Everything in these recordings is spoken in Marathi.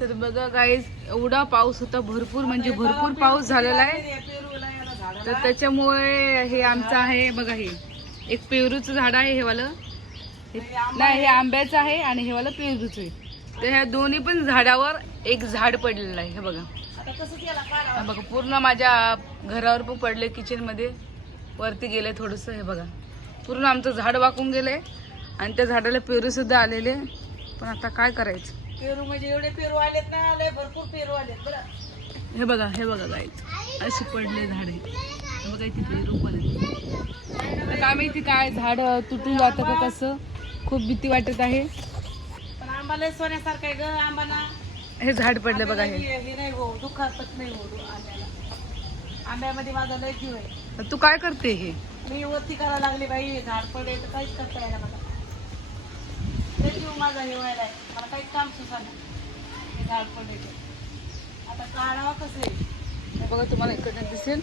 तर बघा गाईज एवढा पाऊस होता भरपूर म्हणजे भरपूर पाऊस झालेला आहे. तर त्याच्यामुळे हे आमचं आहे बघा हे. एक पेरूचं झाड आहे हे वालं. हे- नाही हे आंब्याचं आहे आणि हे वालं पेरूचं आहे. तर ह्या दोन्ही पण झाडावर एक झाड पडलेलं आहे हे बघा. बघा पूर्ण माझ्या घरावर पण पडले किचनमध्ये. वरती गेले थोडस हे बघा. पूर्ण आमचं झाड वाकून गेलंय. आणि त्या झाडाला पेरू सुद्धा आलेले. पण आता काय करायचं? पेरू म्हणजे एवढे पेरू आलेत ना आले भरपूर पेरू आलेत बरं. हे बघा हे बघा गाईच असे पडले झाडे. हे बघा इथे पेरू पण आहेत. आता काय माहिती काय झाड तुटून जातं का कसं? खूप भीती वाटत आहे. पण आंबा लय सोन्यासारखं आहे ग आंबा ना हे झाड पडले बघा हे. हे नाही हो दुःखातच नाही हो आंब्याला. आंब्यामध्ये माझा लय जीव आहे. तू काय करते हे? मी वरती करायला लागले बाई हे झाड पडले तर काहीच करता येणार मला जीव माझा हे व्हायला आहे. मला काहीच काम सुसाना हे झाड पडले. आता काढावं कसं आहे? हे बघा तुम्हाला इकडनं दिसेल.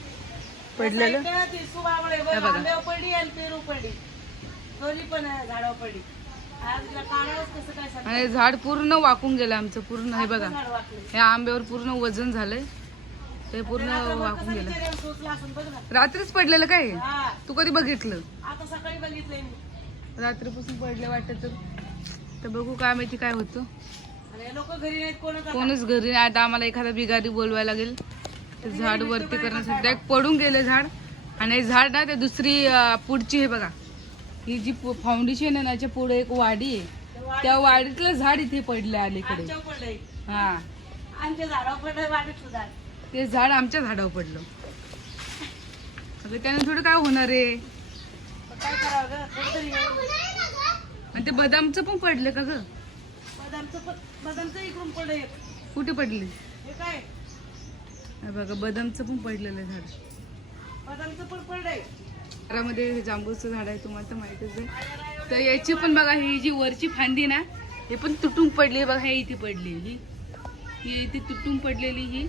पडलेलं. हे पडली आणि पेरू पडली. दोन्ही पण झाडावर पडली. आणि झाड पूर्ण वाकून गेलं आमचं पूर्ण. हे बघा. या आंब्यावर पूर्ण वजन झालंय. ते पूर्ण वाकून गेलं. रात्रीच पडलेलं काय? हे? हा. तू कधी बघितलं? आता सकाळी बघितलंय मी. रात्रीपासून पडले वाटत तर. तर बघू काय माहिती काय होतं. कोणच घरी नाही. आता आम्हाला एखादा बिगारी बोलवायला लागेल. झाड वरती करण्यासाठी. direct पडून गेले झाड. आणि झाड ना ते दुसरी पुढची हे बघा. ही जी फाउंडेशन आहे ना याच्यापुढे एक वाडी आहे. त्या वाडीतलं झाड इथे पडले अलीकडे. हा. ते झाड आमच्या झाडावर पडलं. त्याने थोडं काय होणार आहे पण काय करावं ग कोणतरी येऊन- आणि ते बदामचं पण पडलं का ग? बदामचं पण बदामचं इकडून पडलंय कुठे पडले? हे काय? हे बघा बदामचं पण पडलेलं आहे झाड. बदामचं पण पडलंय. घरामध्ये हे जांभूळचं झाड आहे तुम्हाला तर माहितच आहे. तर याची पण बघा ही जी वरची फांदी ना हे पण तुटून पडली. बघा हे इथे पडली ही ही इथे तुटून पडलेली ही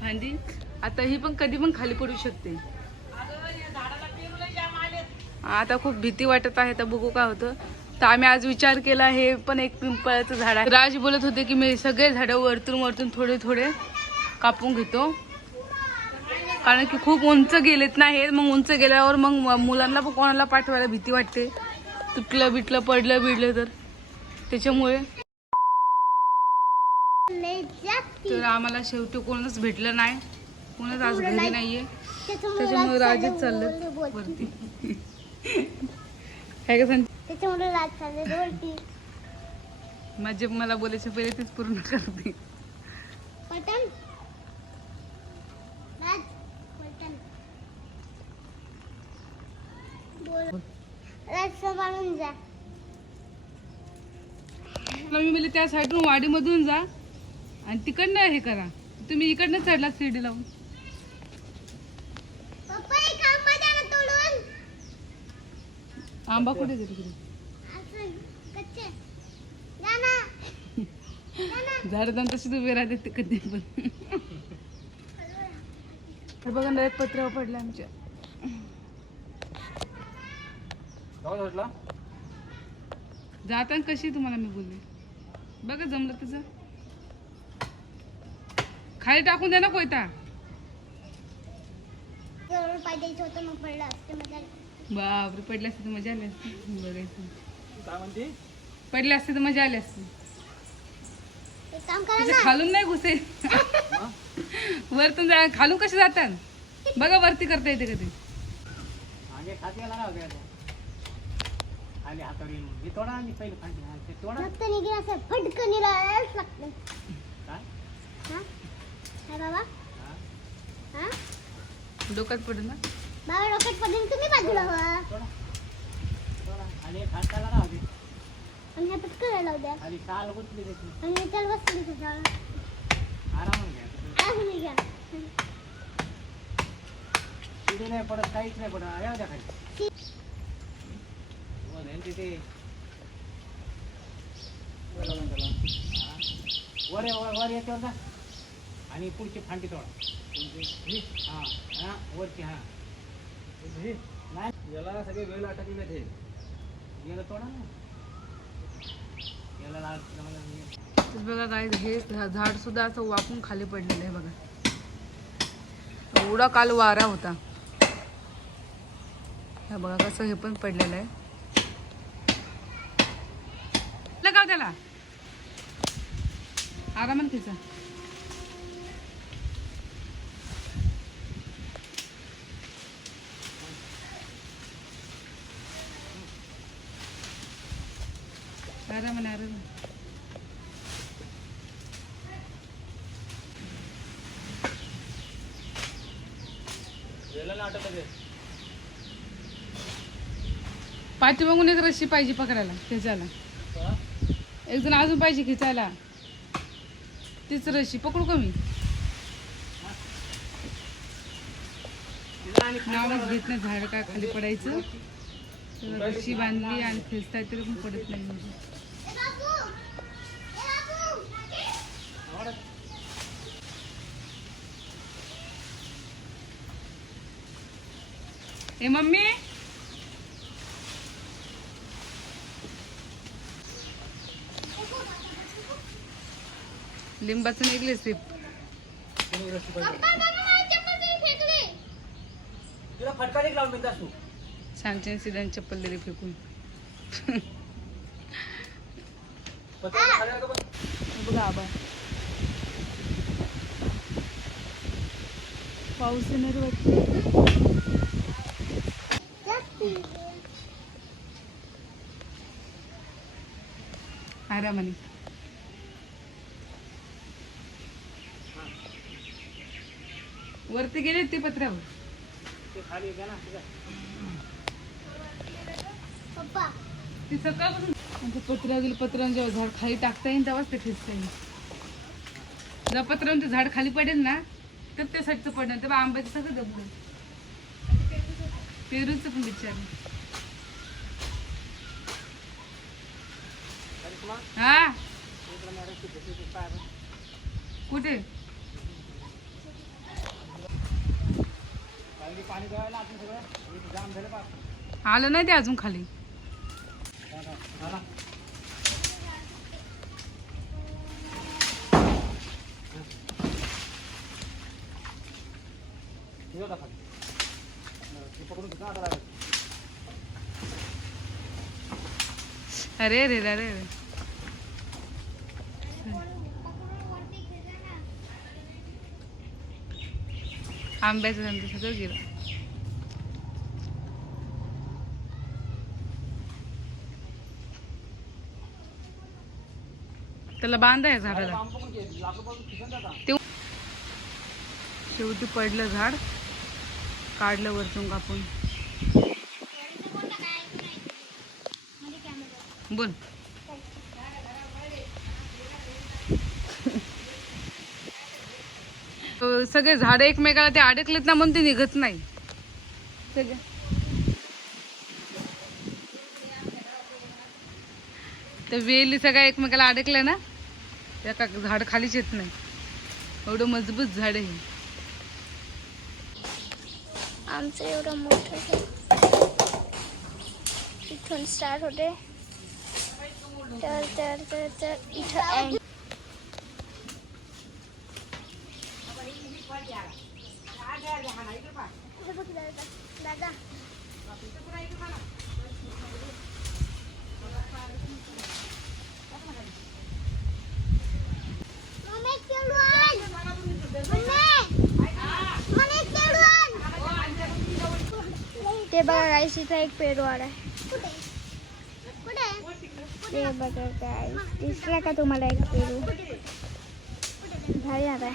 फांदी. आता ही पण कधी पण खाली पडू शकते. अगं या झाडाला पेरू लय जाम आलेत. आता खूप भीती वाटत आहे तर बघू काय होतं. तर आम्ही आज विचार केला हे पण एक पिंपळाचं झाड आहे. राज बोलत होते की मी सगळे झाडं वरतून वरतून थोडे थोडे कापून घेतो. कारण की खूप उंच गेलेत ना हे मग उंच गेल्यावर मग मुलांना पण कोणाला पाठवायला भीती वाटते. तुटलं बिटलं पडलं बिडलं तर. त्याच्यामुळे तर आम्हाला शेवटी कोणच भेटलं नाही. कोणच आज घरी नाहीये. त्याच्यामुळे राजच चाललं वरती. काय का सांगते त्याच्यामुळे चालले माझे मला बोलायचं पहिले तेच पूर्ण करते. पटन. राज पटन. बोल. राज सांभाळून जा. मला मी म्हणले त्या साईडून वाडीमधून जा आणि तिकडनं हे करा. तुम्ही इकडनं चढला शिर्डी लावून पप्पा एक आंबा द्या ना तोडून आंबा कुठे गेले तिकडे? असं कच्चे. द्या ना. द्या ना. झाड जाऊन तशीच उभे राहते ते कधी पण. हे बघा ना एक पत्र्यावर पडलं आमच्या. जाताना कशी तुम्हाला मी बोलले. बघा जमलं तुझं. खाली टाकून द्या ना कोयता. द्यायचं होतं मग पडलं असतं मग बापरे पडले असते तर मजा आली असती. बघायचं काय म्हणते? पडले असते तर मजा आली असती. एक काम करा त्याच्या ना. खालून नाही घुसे. वरतून जा. खालून कसे जातात? बघा वरती करता येते कधी मागे खाते गेला ना होते खाली हातावर येऊन. मी तोडा आणि पहिले फांदी. हा, ते तोडा. रक्त निघेल असं फटकन निघायलाच लागतं. काय? हा? काय बाबा? हा, हा? डोक्यात पडेल ना? बाबा डोक्यात पडेल तुम्ही बाजूला तोडा आणि दे. आणि ह्या पटकन लावू द्या. खाली शाल गुंतली त्याची. आणि त्याला बसली त्याच्यावर आरामात घ्या. घ्या. किती नाही पडत काहीच नाही पडत. द्या खाली. तिथे. वर. हा. वर येते आणि पुढची फांदी तोडा. ही, हा हा वरची हा. नाही. याला सगळे वेळ अटकले ते गेलं तो ना. याला लाल- बघा काय हे झाड सुद्धा असं वाकून खाली पडलेलं आहे बघा. एवढा काल वारा होता. हे बघा कसं हे पण पडलेलं आहे. लगाव त्याला. आरामात तिचा आरामान आरामान पाठीमागून एक रशी पाहिजे पकडायला खेचायला. एक जण अजून पाहिजे खेचायला. तीच रशी पकडू कमी नावच घेत नाही झाड काय खाली पडायचं? रशी बांधली आणि खेचताय तरी पण पडत नाही. ए मम्मी? लिंबाचं निघले सिप तुला फटका एक लावून मिळतात तू. छान छान सिद्धांत चप्पल दिली फेकून. बघा आबा पाऊस येणार वाटतं आरामाने वरती गेले ते पत्र्यावर ते सकाळपासून आता गेली जेव्हा झाड खाली टाकता येईल तेव्हाच ते खेचता येईल जेव्हा पत्र्यावर ते झाड खाली पडेल ना तर त्या साईडचं पडणार तेव्हा आंब्याचं सगळं दबलं पेरूचं पण विचार हा? कुठे? पाणी द्यायला जाम झालं आलं नाही ते अजून खाली. खाली. अरे रे रे रे आंब्याचं झाड सगळं गेलं. त्याला बांधाय झाडाला. जाता. ते शेवटी पडलं झाड. काढलं वरतून कापून. बोल. सगळे झाडं एकमेकाला ते अडकलेत ना म्हणून ते निघत नाही. सगळे. तर वेली सगळ्या एकमेकाला अडकल्या ना त्या का झाड खालीच येत नाही. एवढं मजबूत झाड आहे हे. आमचं एवढं मोठं आहे. इथून स्टार्ट होते तर तर तर तर इथं end. ते बघा गाईस इथं एक पेरू आला आहे ते बघा काय दिसला का तुम्हाला एक पेरू भारी आता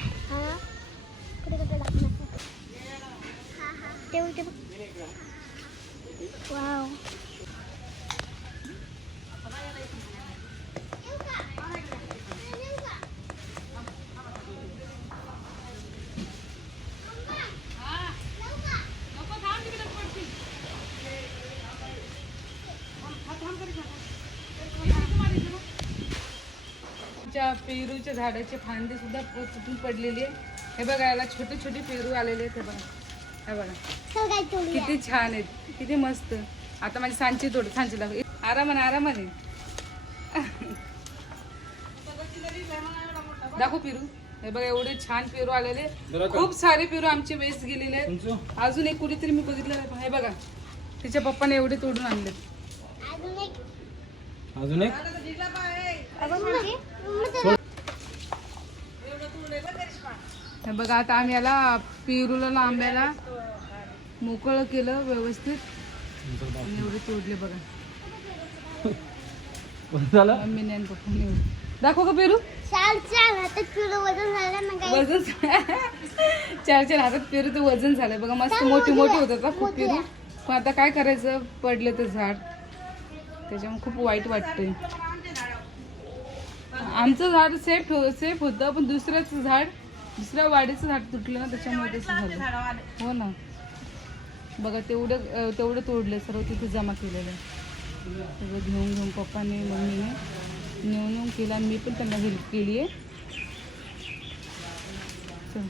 ते वाव आमच्या पेरूच्या झाडाचे फांदे सुद्धा तुटून पडलेले आहे. हे बघा याला छोटे छोटे पेरू आलेले आहेत हे बघा. हे बघा. किती छान आहेत. किती मस्त. आता माझी सांची तोड सांची लागली आरामाने आरामाने. दाखव पेरू. हे बघा एवढे छान पेरू आलेले खूप सारे पेरू आमचे वेस्ट गेलेले आहेत. अजून एक कुठेतरी मी बघितलं नाही. हे बघा तिच्या पप्पाने एवढे तोडून आणले अजून एक? बघा आता आम्ही याला पेरूला ना आंब्याला मोकळं केलं व्यवस्थित. एवढे तोडले बघा. झालं? मम्मीने. दाखव का पेरू. चाल चाल आता किलो वजन झालं ना काही वजन चार चार हातात पेरू तर वजन झालंय. बघा मस्त मोठी मोठी होतात ना खूप पेरू. पण आता काय करायचं? पडलं तर झाड. त्याच्यामुळे खूप वाईट वाटतंय. आमचं झाड सेफ सेफ होतं पण दुसऱ्याच झाड दुसऱ्या वाडीचं झाड तुटलं ना त्याच्यामुळे तसं झालं. हो ना. बघा तेवढं तेवढं तोडलं सर्व तिथे जमा केलेलं सगळं घेऊन घेऊन पप्पाने मम्मीने नेऊन नेऊन केलं. आणि मी पण त्यांना हेल्प केली आहे. चल.